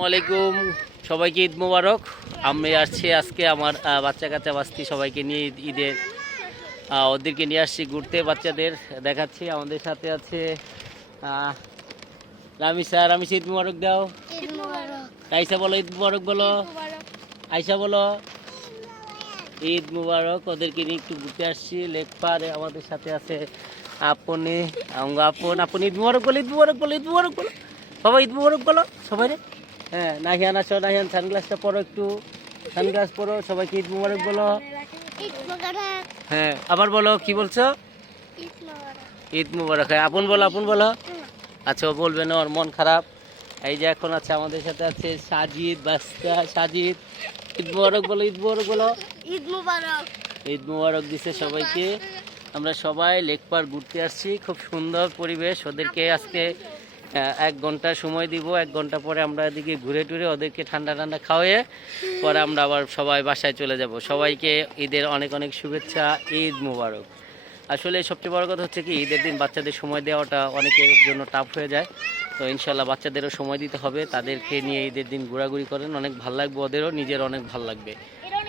আসসালামাইকুম সবাইকে ঈদ মোবারক। আমি আসছি আজকে আমার বাচ্চা কাচ্চা বাস্তি সবাইকে নিয়ে ঈদ- ঈদের ওদেরকে নিয়ে আসছি ঘুরতে বাচ্চাদের দেখাচ্ছি। আমাদের সাথে আছে আহ, স্যার। রামিসা ঈদ মোবারক দাও। আইসা বলো ঈদ মুবারক বলো। আইসা বলো। ঈদ মুবারক। ওদেরকে নিয়ে একটু ঘুরতে আসছি। লেকপারে আমাদের সাথে আছে আপনি আপন। আপনি ঈদ মুবারক বলো ঈদ মুবারক বলো ঈদ মুবারক বলো। সবাই ঈদ মুবারক বলো সবাই রে। হ্যাঁ নাহিয়ান আসো নাহিয়ান সানগ্লাসটা পরো একটু। সানগ্লাস পরো সবাইকে ঈদ মুবারক বলো। হ্যাঁ আবার বলো কি বলছো? ঈদ মুবারক হ্যাঁ আপন বলো আপন বলো। আচ্ছা বলবে না ওর মন খারাপ। এই যে এখন আছে আমাদের সাথে আছে সাজিদ বাস্তা সাজিদ। ঈদ মুবারক বলো ঈদ মুবারক বলো। ঈদ মুবারক। ঈদ মুবারক দিছে সবাইকে। আমরা সবাই লেক পার ঘুরতে আসছি খুব সুন্দর পরিবেশ। ওদেরকে আজকে এক ঘণ্টা সময় দিব, এক ঘণ্টা পরে আমরা এদিকে ঘুরে টুরে ওদেরকে ঠান্ডা ঠান্ডা খাওয়ায়ে পরে আমরা আবার সবাই বাসায় চলে যাব। সবাইকে ঈদের অনেক অনেক শুভেচ্ছা, ঈদ মুবারক। আসলে সবচেয়ে বড় কথা হচ্ছে কি, ঈদের দিন বাচ্চাদের সময় দেওয়াটা অনেকের জন্য টাফ হয়ে যায়। তো ইনশাল্লাহ বাচ্চাদেরও সময় দিতে হবে, তাদেরকে নিয়ে ঈদের দিন ঘোরাঘুরি করেন, অনেক ভালো লাগবে, ওদেরও, নিজের অনেক ভালো লাগবে।